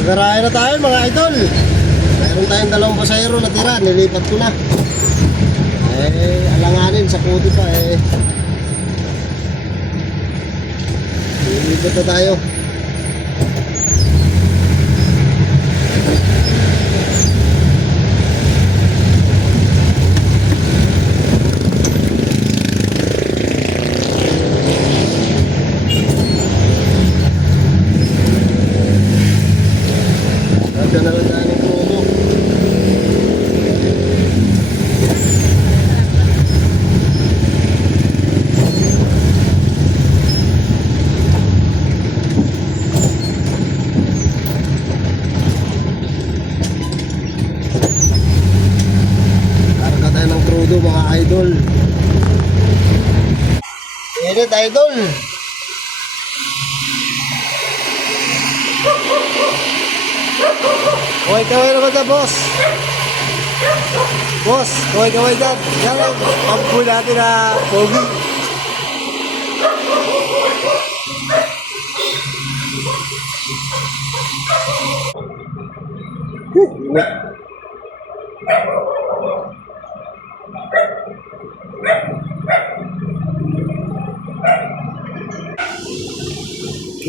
Nagarahe na tayo mga idol. Mayroon tayong dalawang pasahero na tira. Nilipat ko na. Eh, alanganin sa kuti pa eh. Nilipat na tayo. Na ng promo. Karga tayo ng crudo mga idol. Init idol. Kaway kaway boss. Boss, kaway kaway dyan. Yan ang pampu natin na pogi.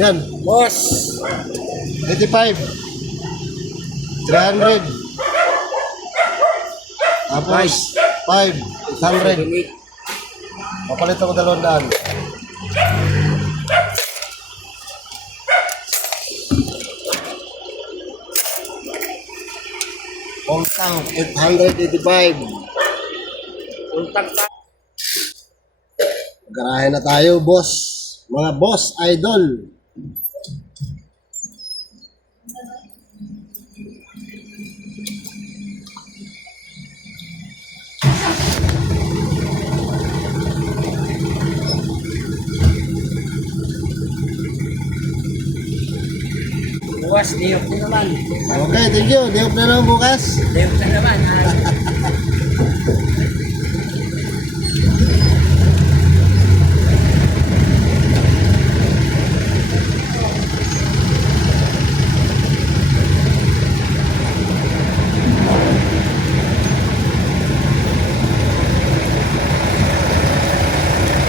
Yan, boss. 85. 300. Tapos, 5. 800. Papalit ako dalawang daan. Full tank, 885. Garahe na tayo, boss. Mga boss, idol. Bukas, diyok na naman. Okay, thank you. Diop na lang bukas. Diyok na naman.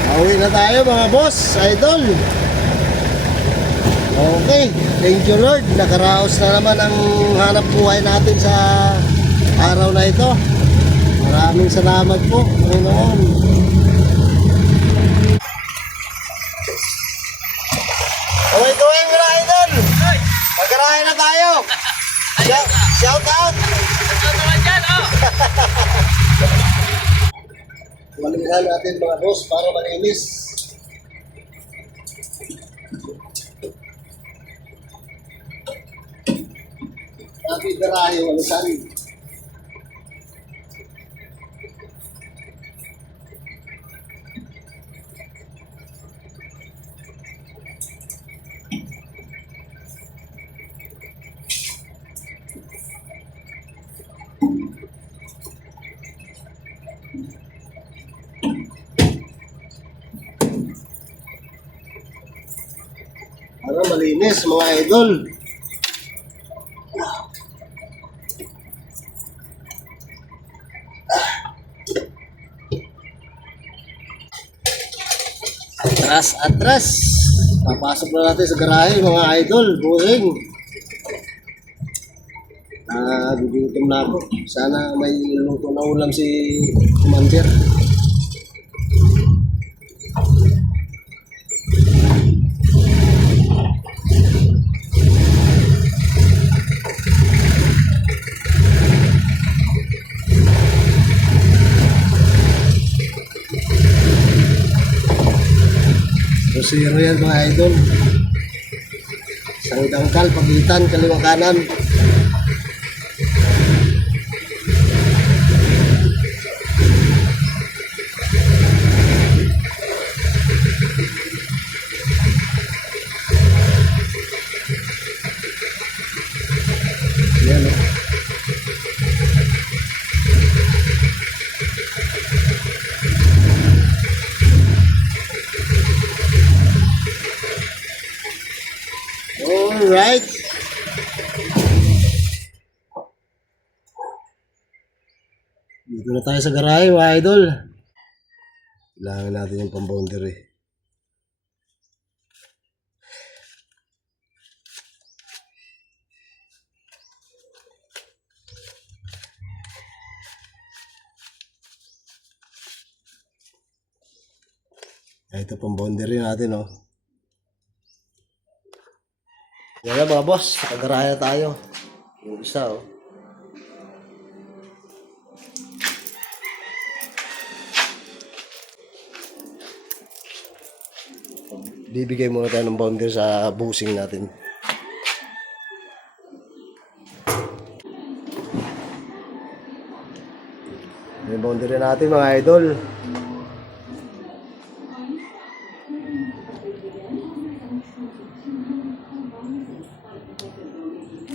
Pauwi na tayo mga boss, idol. Okay, thank you Lord. Nakaraos na naman ang hanap buhay natin sa araw na ito. Maraming salamat po, Panginoon. Kaway kaway mga idol. Magkarahe na tayo. Shout, shout out. Walihan natin mga boss para malinis. Happy garahe, walisan. Para malinis mga idol. Atras, atras. Papasok na natin sa garahe mga idol. Buring. Ah, gugutom na ako. Sana may luto na ulam si Commander. Rosero yan mga idol. Isang dangkal, pagitan, kaliwa kanan. right? Dito na tayo sa garahe, mga idol. Kailangan natin yung pamboundary. Ah, ito pamboundary natin, oh. Na mga boss, nakagarahe na tayo. Yung isa, oh. Bibigay muna tayo ng boundary sa busing natin. Yung boundary natin mga idol.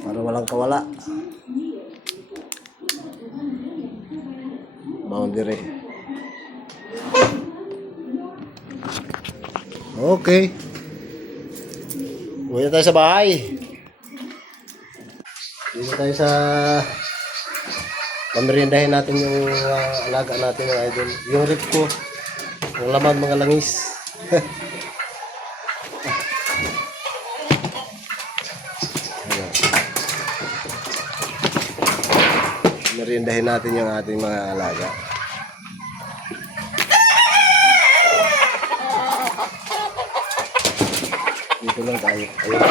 Para walang kawala. Boundary. Okay. Uwi na tayo sa bahay. Dito tayo sa pamerindahin natin yung uh, alaga natin ng idol. Yung rip ko. Yung laman mga langis. Merindahin natin yung ating mga alaga. Dito lang tayo. Ayun.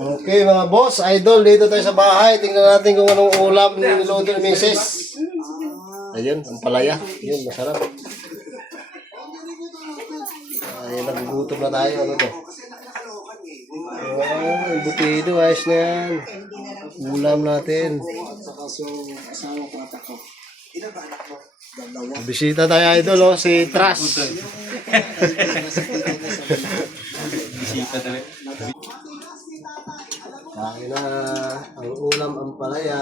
Okay mga boss, idol, dito tayo sa bahay. Tingnan natin kung anong ulam ni Mrs. Ayun, ang palaya. Yun, masarap. Ayun, nagugutom na tayo. Ano to? Oh, butido, ayos na yan. Ulam natin. Bisita tayo idol, oh, si Tras. Kain na. Ang ulam ang palaya.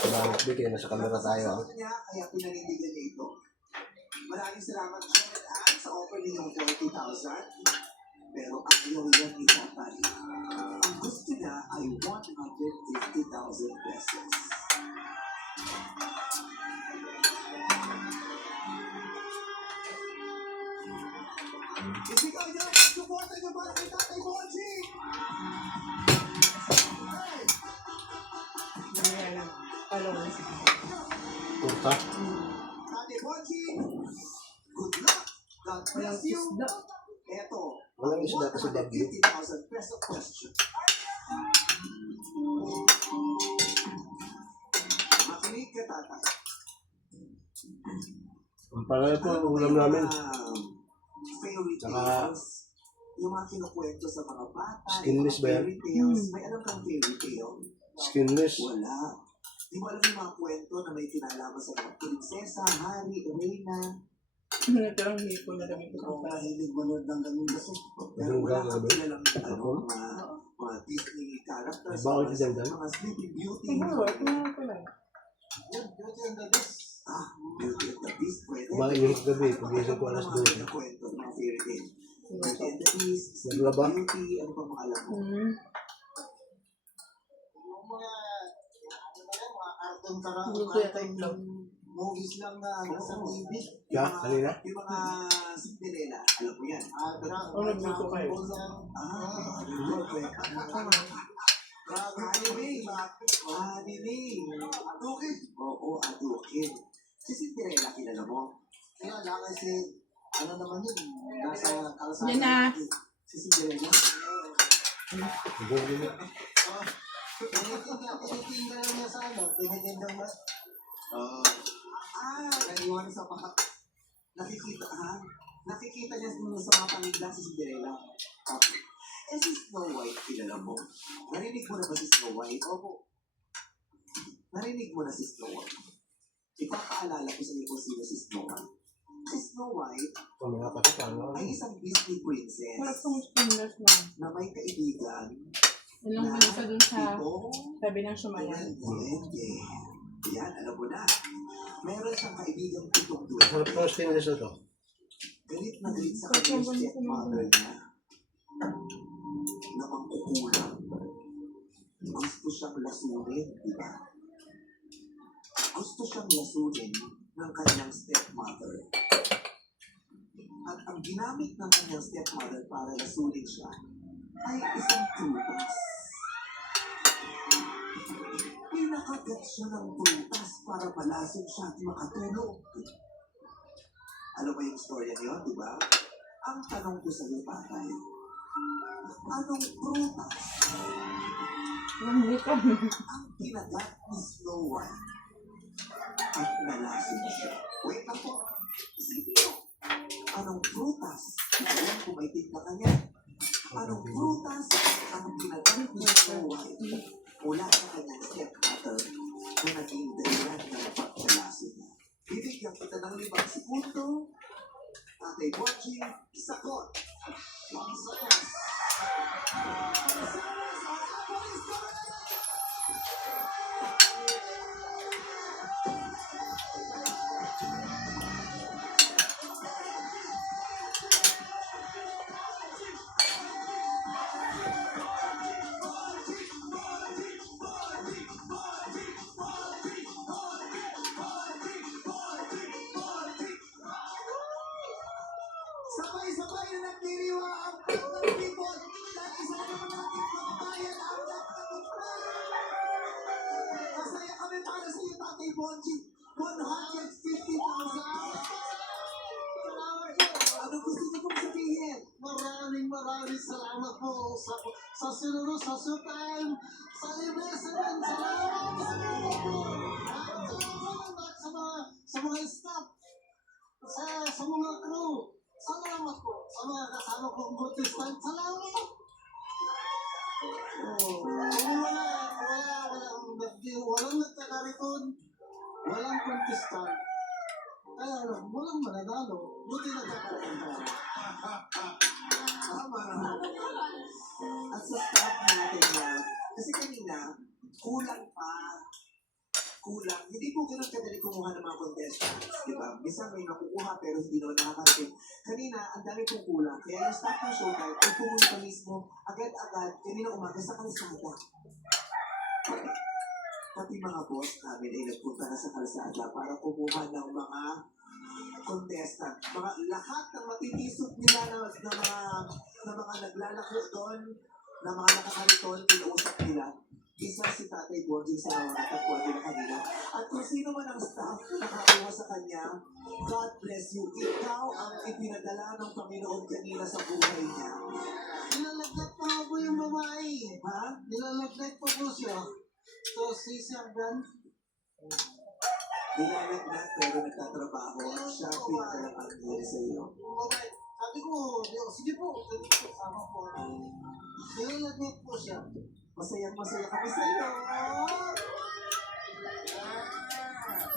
Salamat kayo. Nasa camera tayo. kaya pinanindigan niya ito. Maraming salamat sa offer ninyong 40,000. Pero ayaw yan ni Tatay. Ang gusto niya ay 150,000 pesos. Turta. You! Eto, Walang isda kasi bagyo. 50,000 peso question. Makinig ka, tatay. Ang po ang ulam namin. Tsaka- kinukwento sa mga bata. Skinless yung ba mga yan? Fairy tales. May alam kang fairy tale? Skinless. Wala. Di mo alam yung mga kwento na may kinalaman sa mga prinsesa, hari, reyna. Ito ang hipo na kami Ikaw ko. mahilig manood ng ganun kasi. Pero Ganun wala ka, kang gabi? kilalang ano, mga, mga Disney characters. Bakit mga- dyan, dyan? Mga Sleeping Beauty. Siguro, tingnan ko lang. Beauty and the Beast. Ah, Beauty and the Beast. Pwede. Kumainit gabi. Pag-isip ko alas Mga 12. kinakwento ng mga fairy tale. Naglaba? Ano pa mga alam mo? Hmm. Ano para Hindi ko yata movies lang na nasa TV. Mga- kanina? Yung mga Cinderella, alam mo yan. Ah, Ano nagluto kayo? Ah, Anime, anime. Adukin. Oo, adukin. Si Cinderella, kilala mo? Kaya lang kasi, ano naman yun, nasa kalsada. Yan na. Si Cinderella. Tinitinda, tinitinda lang niya sa ano, tinitinda mo. Oo. ah, naiwan sa mga... Nakikita, ha? Nakikita niya sa mga panigla si Cinderella. Okay. Eh, si Snow White, kilala mo. Narinig mo na ba si Snow White? Opo. Narinig mo na si Snow White. Ipapaalala ko sa iyo kung sino si Snow White. Si Snow White mga kasi paano? ay isang Disney princess Parang spinners na. na may kaibigan Yun lang isa dun sa itong tabi ng sumayan. Duwende. Yan, alam mo na. Meron siyang kaibigang pitong duwende. Sarap ng stainless na to. Galit na galit sa kanyang stepmother niya. Na mangkukulang. Gusto siyang lasunin, di ba? Gusto siyang lasunin ng kanyang stepmother. At ang ginamit ng kanyang stepmother para lasunin siya ay isang prutas. Pinakagat siya ng prutas para malasog siya at makatulog. Ano ba yung storya niyo, di ba? Ang tanong ko sa iyo, tatay, anong prutas Ang kinagat ni Snow White at nalasog siya? Wait lang po. Isipin mo, anong prutas? Alam ko may tinta ka niya. Anong prutas ang kinagat ni Snow White mula sa kanyang stepmother na naging dahilan ng pagkalasog niya? Bibigyan kita ng limang segundo. Tatay Bochi, sakot. Ang sakas. Para sa iyo, Tatay Bonji. 150,000. Ano gusto niyo pong sabihin? Maraming maraming salamat po sa sa sinunod sa showtime sa investment. Salamat! Salamat po! At Salamat sa mga sa mga staff sa sa mga crew. Salamat po sa mga kasama kong contestant. Salamat! Oh, wala, wala, wala, walang, walang nagkakariton, walang contestant. Kaya ano, walang mananalo, buti nagkakariton tayo. Tama. At sa staff natin na, kasi kanina, kulang pa. Kulang. Hindi po ganun kadali kumuha ng mga contestants. Di ba? Minsan may nakukuha pero hindi naman nakakarating. Kanina, ang dami pong kulang. Kaya yung staff ng showtime, ay pumunta mismo agad-agad, kanina umaga sa kalsada. Pati mga boss namin ay nagpunta na sa kalsada para kumuha ng mga contestant. Mga lahat ng matitisot nila na, na mga na mga naglalako doon, na mga nakakariton, pinausap nila. Isa si Tatay Borgie sa mga natagpuan nila kanina. At kung sino man ang staff na nakakuha sa kanya, God bless you. Ikaw ang ipinadala ng Panginoon kanina sa buhay niya. Nilalaglag pa ako yung babae. Ha? Nilalaglag pa po siya. So, si Sir Dan, Dinanag na pero nagtatrabaho at siya ang pinadala ang nangyari sa iyo. babae. Sabi ko, sige po, sige po, sama po. Nilalaglag po siya. Masayang masaya kami sa iyo.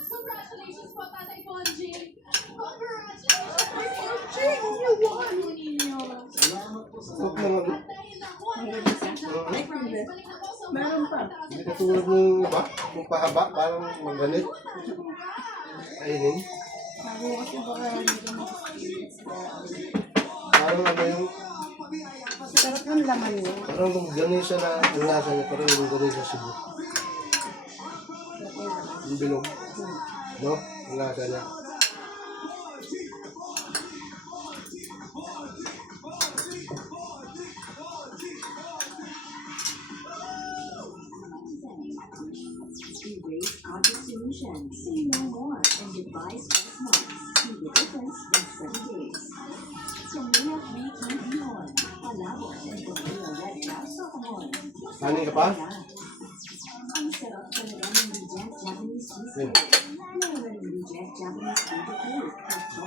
Congratulations po, Tatay Bonji! Congratulations po, Bonji! You won! Salamat po sa At dahil nakuha ang prize, balik na po sa Meron pa. 100,000 Hindi katulad ng iba, kung pahaba, parang magalit. Ayun. Ako kasi baka hindi ko ma-experience. Parang ano yung, Sarap ng laman niya. parang yung ganisa na, yung lasa niya, parang yung ganisa Cebu. Yung bilog. No? Yung lasa niya.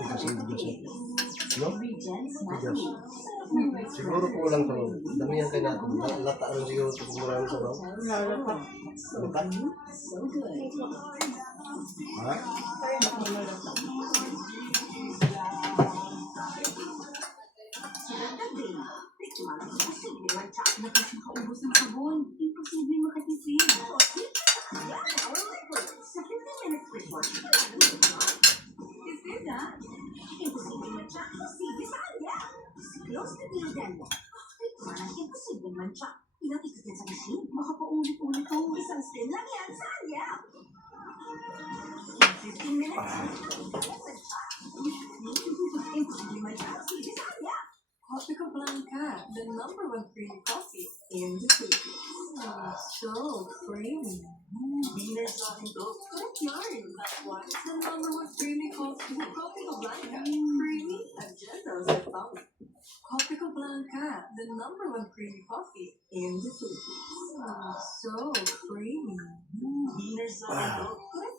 At chocolate cake. No? Siguro kulang to. Damihan kayo natin. La- Lata rin siguro ito kung marami sa bawang. Lata? So good. Ha? Nakakaubos ng sabon. Imposible report. Sa 15 minutes report. Is this that? Imposible mancha. Sige saya. Close na deal din. Parang imposible mancha. Inatikot yan sa machine. Baka to. Isang spin lang yan. Saya. In 15 minutes. started drawing those good. That's why the number was dreamy called Tropical Blanca. Creamy and fun. Tropical Blanca, the number one creamy coffee in the Philippines. Ah, so creamy. Dinner zone, good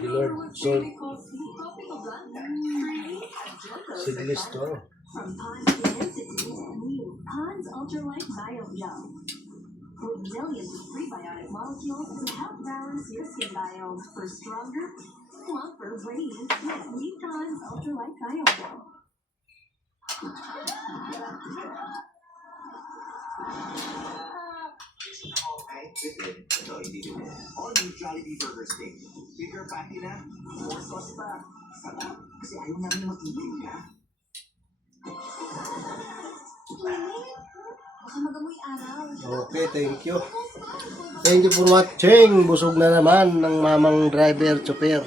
the Lord. So- creamy coffee. Tropical to. From Pond's Intensities, new Pond's Ultralight Bio Gel. With millions of prebiotic molecules to help balance your skin biome for stronger, plumper, radiant skin. New Pond's Ultralight. Okay, chicken. Ito, hindi din. All new Jollibee Burger Steak. Bigger patty na. More sauce pa. Sarap. Kasi ayaw namin. Baka magamoy araw. Okay, thank you. Thank you for watching. Busog na naman ng mamang driver, chopper.